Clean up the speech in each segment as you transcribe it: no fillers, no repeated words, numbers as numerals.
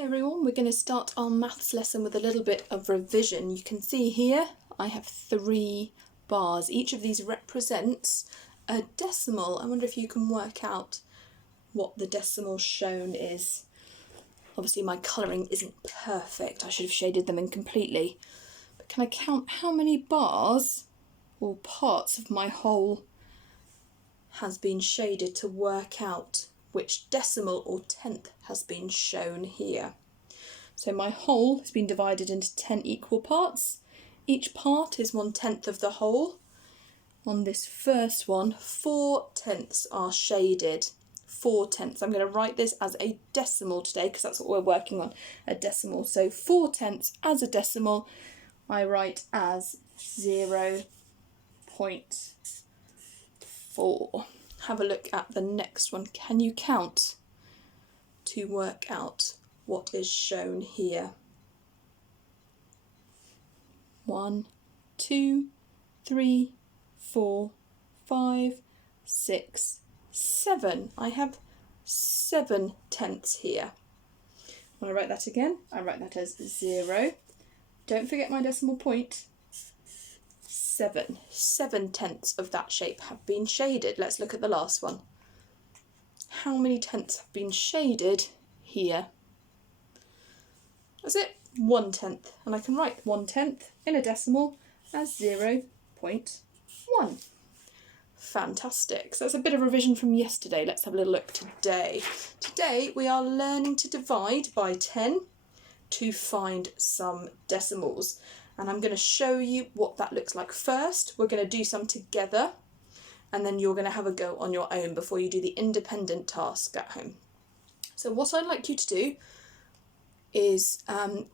Hello everyone, we're going to start our maths lesson with a little bit of revision. You can see here I have 3 bars. Each of these represents a decimal. I wonder if you can work out what the decimal shown is. Obviously my colouring isn't perfect, I should have shaded them in completely. But can I count how many bars or parts of my whole has been shaded to work out which decimal or tenth has been shown here? So my whole has been divided into 10 equal parts. Each part is 1/10 of the whole. On this first one, 4/10 are shaded. 4/10. I'm going to write this as a decimal today because that's what we're working on, a decimal. So 4/10 as a decimal, I write as 0.4. Have a look at the next one. Can you count to work out what is shown here? 1, 2, 3, 4, 5, 6, 7. I have 7/10 here. When I write that again, I write that as 0. Don't forget my decimal point. 7. 7/10 of that shape have been shaded. Let's look at the last one. How many tenths have been shaded here? That's it, 1/10. And I can write 1/10 in a decimal as 0.1. Fantastic. So that's a bit of revision from yesterday. Let's have a little look today. Today we are learning to divide by 10 to find some decimals. And I'm going to show you what that looks like first. We're going to do some together, and then you're going to have a go on your own before you do the independent task at home. So what I'd like you to do is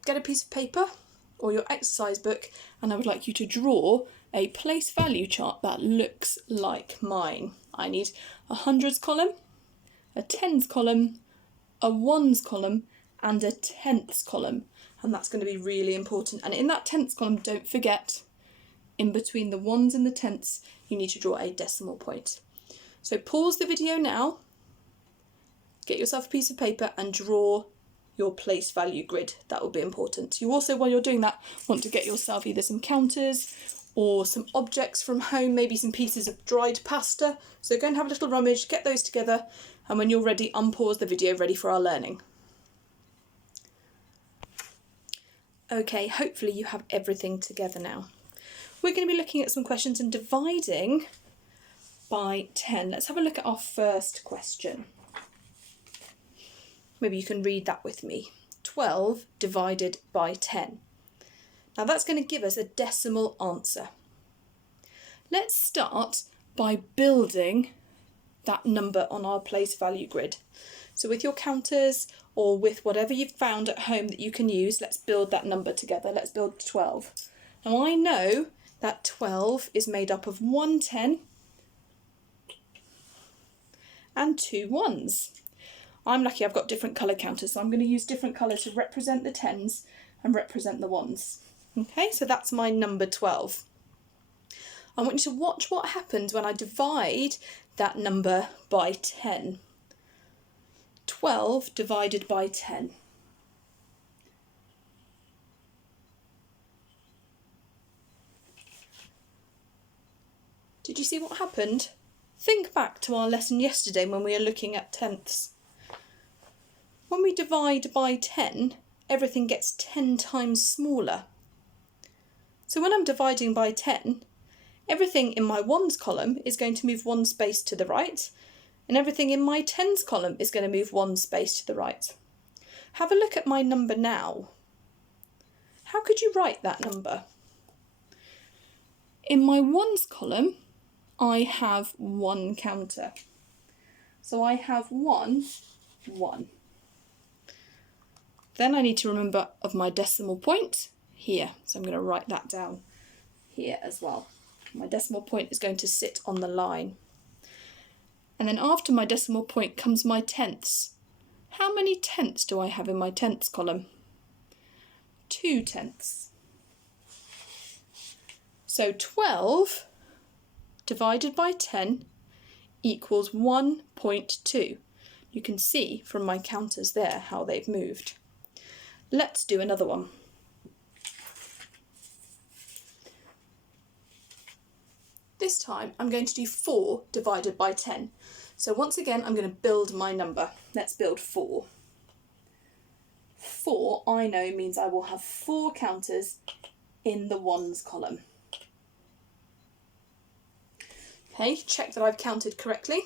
get a piece of paper or your exercise book, and I would like you to draw a place value chart that looks like mine. I need a hundreds column, a tens column, a ones column, and a tenths column. And that's going to be really important. And in that tenths column, don't forget, in between the ones and the tenths, you need to draw a decimal point. So pause the video now, get yourself a piece of paper and draw your place value grid. That will be important. You also, while you're doing that, want to get yourself either some counters or some objects from home, maybe some pieces of dried pasta. So go and have a little rummage, get those together, and when you're ready, unpause the video, ready for our learning. Okay, hopefully you have everything together now. We're going to be looking at some questions and dividing by 10. Let's have a look at our first question. Maybe you can read that with me. 12 divided by 10. Now that's going to give us a decimal answer. Let's start by building that number on our place value grid. So with your counters or with whatever you've found at home that you can use, let's build that number together. Let's build 12. Now I know that 12 is made up of 1 10 and 2 ones. I'm lucky I've got different colour counters, so I'm going to use different colours to represent the 10s and represent the ones. Okay, so that's my number 12. I want you to watch what happens when I divide that number by 10. 12 divided by 10. Did you see what happened? Think back to our lesson yesterday when we were looking at tenths. When we divide by 10, everything gets 10 times smaller. So when I'm dividing by 10, everything in my ones column is going to move 1 space to the right, and everything in my tens column is going to move 1 space to the right. Have a look at my number now. How could you write that number? In my ones column, I have 1 counter. So I have 1, 1. Then I need to remember of my decimal point here. So I'm going to write that down here as well. My decimal point is going to sit on the line. And then after my decimal point comes my tenths. How many tenths do I have in my tenths column? 2 tenths. So 12 divided by 10 equals 1.2. You can see from my counters there how they've moved. Let's do another one. This time I'm going to do 4 divided by 10. So once again I'm going to build my number. Let's build 4. 4 I know means I will have 4 counters in the ones column. Okay, check that I've counted correctly.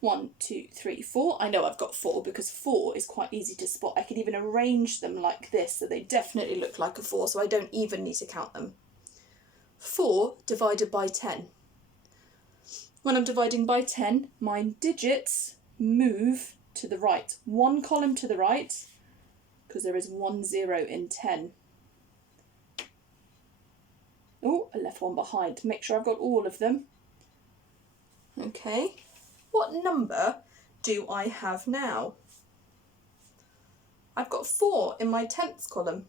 1, 2, 3, 4. I know I've got 4 because 4 is quite easy to spot. I can even arrange them like this so they definitely look like a 4, so I don't even need to count them. 4 divided by 10. When I'm dividing by 10, my digits move to the right. 1 column to the right, because there is 1 0 in 10. Oh, I left one behind. Make sure I've got all of them. Okay. What number do I have now? I've got 4 in my tenths column.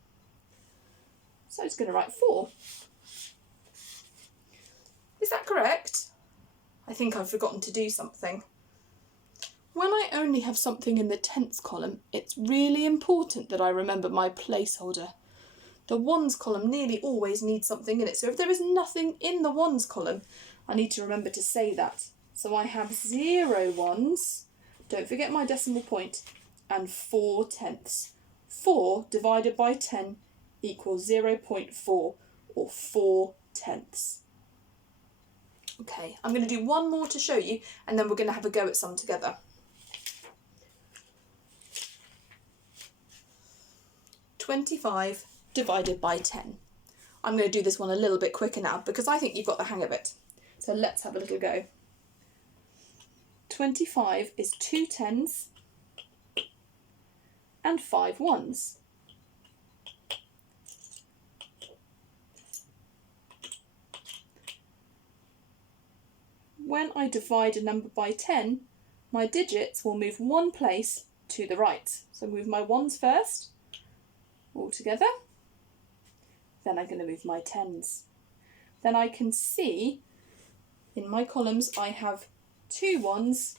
So I'm just going to write 4. Is that correct? I think I've forgotten to do something. When I only have something in the tenths column, it's really important that I remember my placeholder. The ones column nearly always needs something in it, so if there is nothing in the ones column, I need to remember to say that. So I have 0 ones, don't forget my decimal point, and 4 tenths. 4 divided by 10 equals 0.4, or 4 tenths. Okay, I'm going to do one more to show you, and then we're going to have a go at some together. 25 divided by 10. I'm going to do this one a little bit quicker now because I think you've got the hang of it. So let's have a little go. 25 is 2 tens and 5 ones. When I divide a number by 10, my digits will move 1 place to the right. So move my ones first, all together. Then I'm going to move my tens. Then I can see in my columns I have 2 ones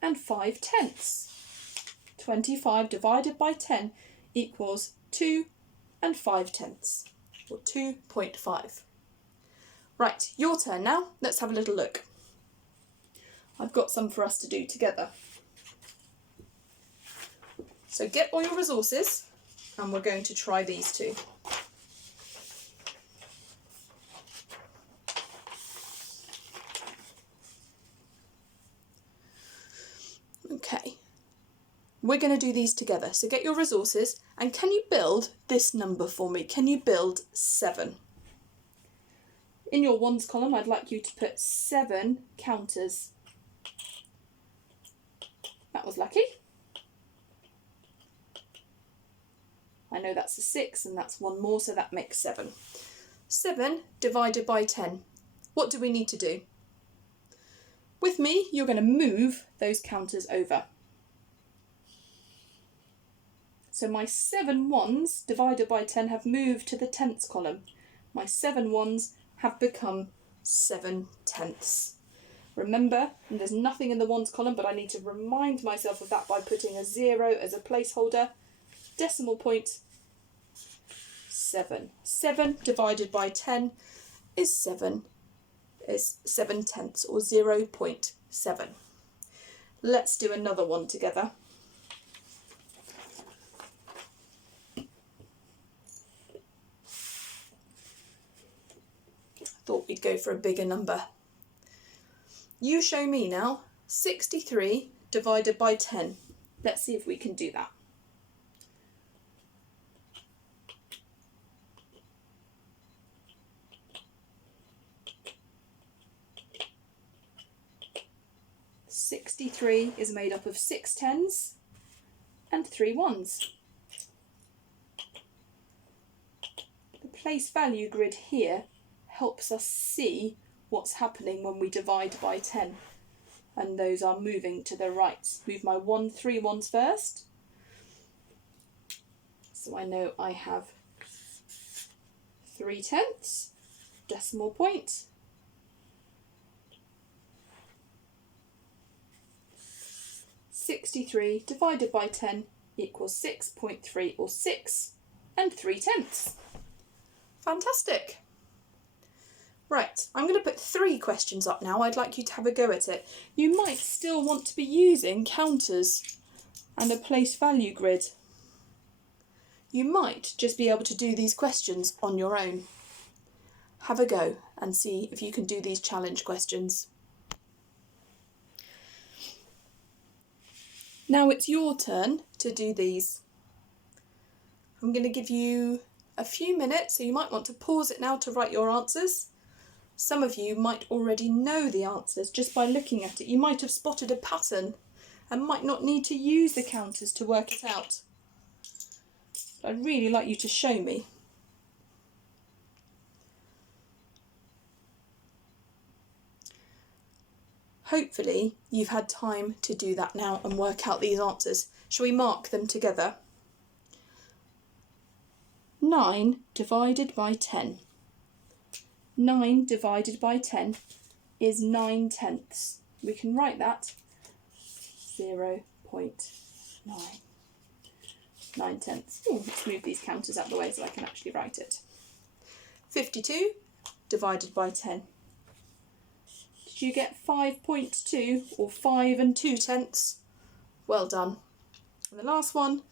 and 5 tenths. 25 divided by 10 equals 2 and 5 tenths, or 2.5. Right, your turn now. Let's have a little look. I've got some for us to do together. So get all your resources, and we're going to try these two. Okay, we're going to do these together. So get your resources, and can you build this number for me? Can you build 7? In your ones column, I'd like you to put 7 counters. That was lucky. I know that's a 6 and that's one more, so that makes 7. 7 divided by 10. What do we need to do? With me, you're going to move those counters over. So my 7 ones divided by 10 have moved to the tenths column. My 7 ones have become 7 tenths. Remember, there's nothing in the ones column, but I need to remind myself of that by putting a 0 as a placeholder. Decimal point, 7. 7 divided by 10 is 7 tenths, or 0.7. Let's do another one together. Thought we'd go for a bigger number. You show me now 63 divided by 10. Let's see if we can do that. "63 is made up of 6 tens and 3 ones. The place value grid here helps us see what's happening when we divide by 10, and those are moving to the right. Move my 3 ones first, so I know I have 3 tenths, decimal point, 63 divided by 10 equals 6.3, or 6 3/10. Fantastic. Right, I'm going to put 3 questions up now. I'd like you to have a go at it. You might still want to be using counters and a place value grid. You might just be able to do these questions on your own. Have a go and see if you can do these challenge questions. Now it's your turn to do these. I'm going to give you a few minutes, so you might want to pause it now to write your answers. Some of you might already know the answers just by looking at it. You might have spotted a pattern and might not need to use the counters to work it out. I'd really like you to show me. Hopefully you've had time to do that now and work out these answers. Shall we mark them together? 9 divided by 10. 9 divided by 10 is 9/10. We can write that 0.9. 9/10. Let's move these counters out of the way so I can actually write it. 52 divided by 10. Did you get 5.2 or 5 2/10? Well done. And the last one,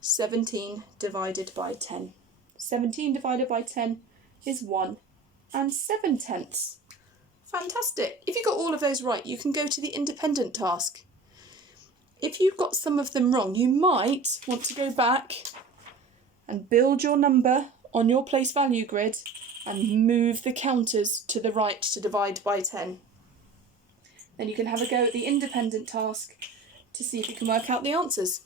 17 divided by 10. 17 divided by 10 is 1 7/10. Fantastic. If you got all of those right, you can go to the independent task. If you've got some of them wrong, you might want to go back and build your number on your place value grid and move the counters to the right to divide by 10. Then you can have a go at the independent task to see if you can work out the answers.